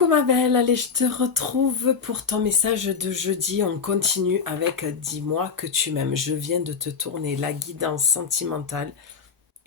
Coucou ma belle, allez, je te retrouve pour ton message de jeudi. On continue avec Dis-moi que tu m'aimes. Je viens de te tourner la guidance sentimentale,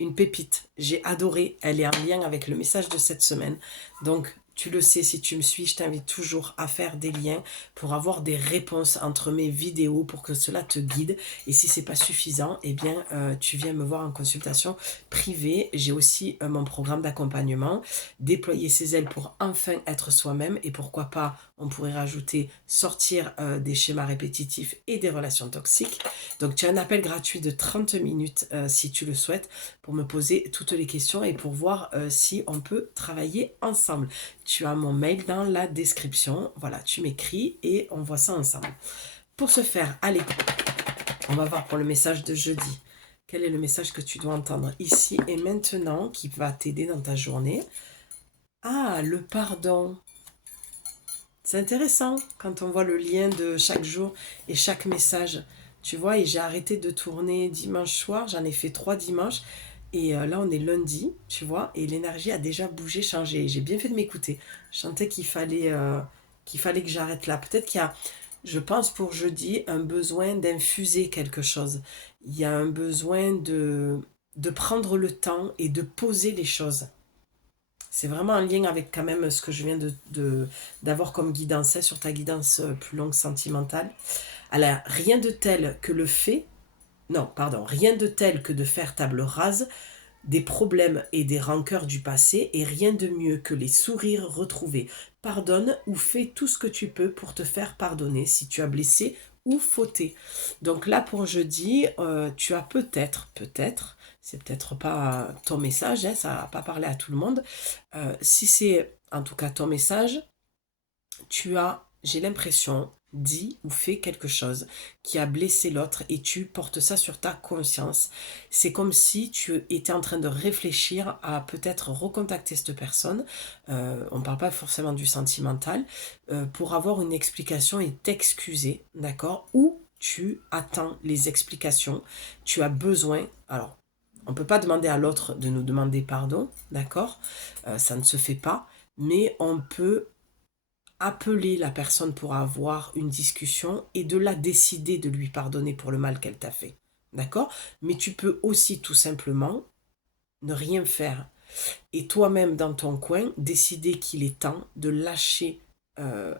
une pépite. J'ai adoré, elle est en lien avec le message de cette semaine. Donc, tu le sais, si tu me suis, je t'invite toujours à faire des liens pour avoir des réponses entre mes vidéos pour que cela te guide. Et si c'est pas suffisant, eh bien, tu viens me voir en consultation privée. J'ai aussi mon programme d'accompagnement, déployer ses ailes pour enfin être soi-même. Et pourquoi pas, on pourrait rajouter sortir des schémas répétitifs et des relations toxiques. Donc, tu as un appel gratuit de 30 minutes si tu le souhaites pour me poser toutes les questions et pour voir si on peut travailler ensemble. Tu as mon mail dans la description. Voilà, tu m'écris et on voit ça ensemble. Pour ce faire, allez, on va voir pour le message de jeudi. Quel est le message que tu dois entendre ici et maintenant qui va t'aider dans ta journée? Ah, le pardon. C'est intéressant quand on voit le lien de chaque jour et chaque message. Tu vois, et j'ai arrêté de tourner dimanche soir, j'en ai fait 3 dimanches. Et là, on est lundi, tu vois, et l'énergie a déjà bougé, changé. J'ai bien fait de m'écouter. Je sentais qu'il fallait que j'arrête là. Peut-être qu'il y a, je pense pour jeudi, un besoin d'infuser quelque chose. Il y a un besoin de prendre le temps et de poser les choses. C'est vraiment en lien avec quand même ce que je viens d'avoir comme guidance sur ta guidance plus longue sentimentale. Alors, rien de tel que le fait, non, pardon, rien de tel que de faire table rase des problèmes et des rancœurs du passé et rien de mieux que les sourires retrouvés. Pardonne ou fais tout ce que tu peux pour te faire pardonner si tu as blessé ou fauté. Donc là pour jeudi, tu as peut-être, c'est peut-être pas ton message, hein, ça va pas parler à tout le monde. Si c'est en tout cas ton message, tu as, j'ai l'impression, dit ou fait quelque chose qui a blessé l'autre et tu portes ça sur ta conscience. C'est comme si tu étais en train de réfléchir à peut-être recontacter cette personne, on ne parle pas forcément du sentimental, pour avoir une explication et t'excuser, d'accord? Ou tu attends les explications, tu as besoin, alors on ne peut pas demander à l'autre de nous demander pardon, d'accord? Ça ne se fait pas, mais on peut appeler la personne pour avoir une discussion et de la décider de lui pardonner pour le mal qu'elle t'a fait. D'accord? Mais tu peux aussi tout simplement ne rien faire et toi-même dans ton coin décider qu'il est temps de lâcher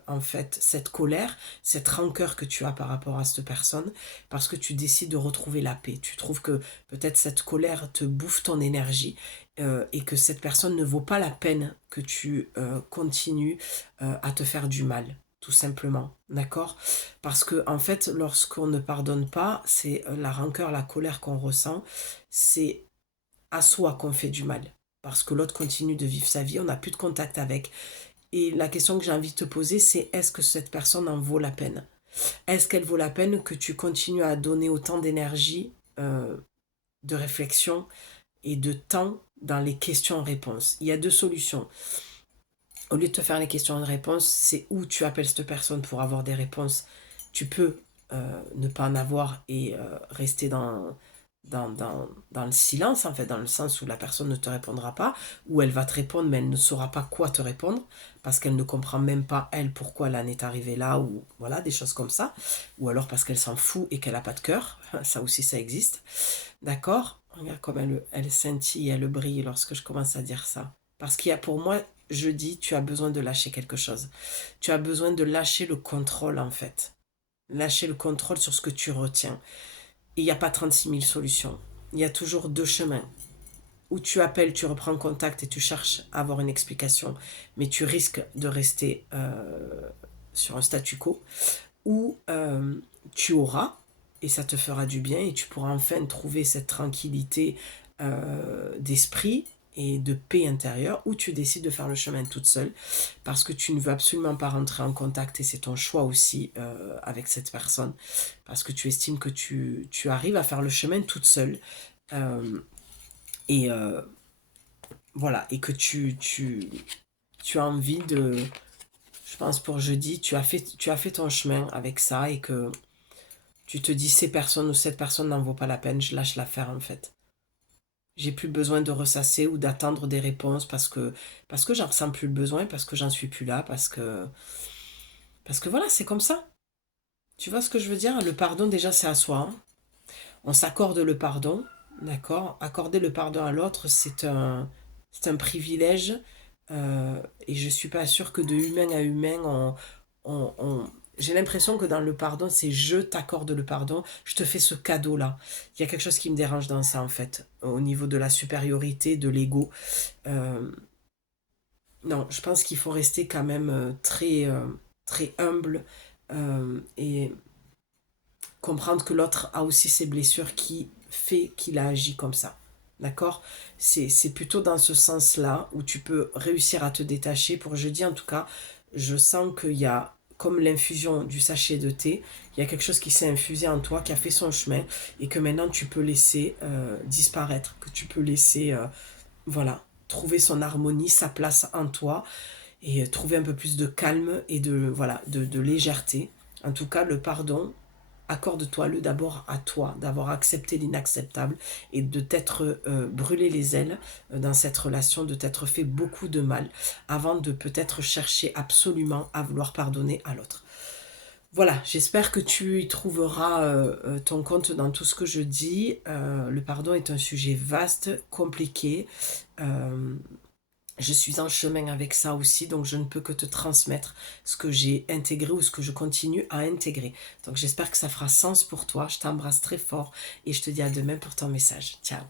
en fait cette colère, cette rancœur que tu as par rapport à cette personne parce que tu décides de retrouver la paix. Tu trouves que peut-être cette colère te bouffe ton énergie et que cette personne ne vaut pas la peine que tu continues à te faire du mal. Tout simplement, d'accord? Parce que en fait, lorsqu'on ne pardonne pas, c'est la rancœur, la colère qu'on ressent, c'est à soi qu'on fait du mal. Parce que l'autre continue de vivre sa vie, on n'a plus de contact avec. Et la question que j'ai envie de te poser, c'est est-ce que cette personne en vaut la peine? Est-ce qu'elle vaut la peine que tu continues à donner autant d'énergie, de réflexion et de temps dans les questions-réponses? Il y a deux solutions. Au lieu de te faire les questions-réponses, c'est où tu appelles cette personne pour avoir des réponses. Tu peux ne pas en avoir et rester dans le silence, en fait, dans le sens où la personne ne te répondra pas, ou elle va te répondre, mais elle ne saura pas quoi te répondre, parce qu'elle ne comprend même pas, elle, pourquoi elle en est arrivée là, ou voilà, des choses comme ça, ou alors parce qu'elle s'en fout et qu'elle n'a pas de cœur, ça aussi, ça existe, d'accord? Regarde comme elle scintille, elle brille lorsque je commence à dire ça. Parce qu'il y a pour moi, je dis, tu as besoin de lâcher quelque chose. Tu as besoin de lâcher le contrôle, en fait. Lâcher le contrôle sur ce que tu retiens. Et il n'y a pas 36 000 solutions. Il y a toujours deux chemins. Où tu appelles, tu reprends contact et tu cherches à avoir une explication, mais tu risques de rester sur un statu quo. Ou tu auras, et ça te fera du bien, et tu pourras enfin trouver cette tranquillité d'esprit et de paix intérieure, où tu décides de faire le chemin toute seule, parce que tu ne veux absolument pas rentrer en contact, et c'est ton choix aussi avec cette personne, parce que tu estimes que tu arrives à faire le chemin toute seule, euh, et voilà, et que tu as envie de, je pense pour jeudi, tu as fait ton chemin avec ça, et que tu te dis ces personnes ou cette personne n'en vaut pas la peine, je lâche l'affaire en fait. J'ai plus besoin de ressasser ou d'attendre des réponses parce que j'en ressens plus le besoin, parce que j'en suis plus là, parce que voilà, c'est comme ça. Tu vois ce que je veux dire? Le pardon, déjà, c'est à soi, hein. On s'accorde le pardon, d'accord? Accorder le pardon à l'autre, c'est un privilège. Et je suis pas sûre que de humain à humain, j'ai l'impression que dans le pardon, c'est je t'accorde le pardon, je te fais ce cadeau-là. Il y a quelque chose qui me dérange dans ça, en fait, au niveau de la supériorité, de l'ego. Euh, non, je pense qu'il faut rester quand même très humble et comprendre que l'autre a aussi ses blessures qui fait qu'il a agi comme ça. D'accord? C'est plutôt dans ce sens-là où tu peux réussir à te détacher. Pour jeudi, en tout cas, je sens qu'il y a, comme l'infusion du sachet de thé, il y a quelque chose qui s'est infusé en toi, qui a fait son chemin, et que maintenant tu peux laisser disparaître, que tu peux laisser, voilà, trouver son harmonie, sa place en toi, et trouver un peu plus de calme et voilà, de légèreté. En tout cas, le pardon, accorde-toi-le d'abord à toi, d'avoir accepté l'inacceptable et de t'être brûlé les ailes dans cette relation, de t'être fait beaucoup de mal avant de peut-être chercher absolument à vouloir pardonner à l'autre. Voilà, j'espère que tu y trouveras ton compte dans tout ce que je dis. Le pardon est un sujet vaste, compliqué. Euh, je suis en chemin avec ça aussi, donc je ne peux que te transmettre ce que j'ai intégré ou ce que je continue à intégrer. Donc j'espère que ça fera sens pour toi. Je t'embrasse très fort et je te dis à demain pour ton message. Ciao.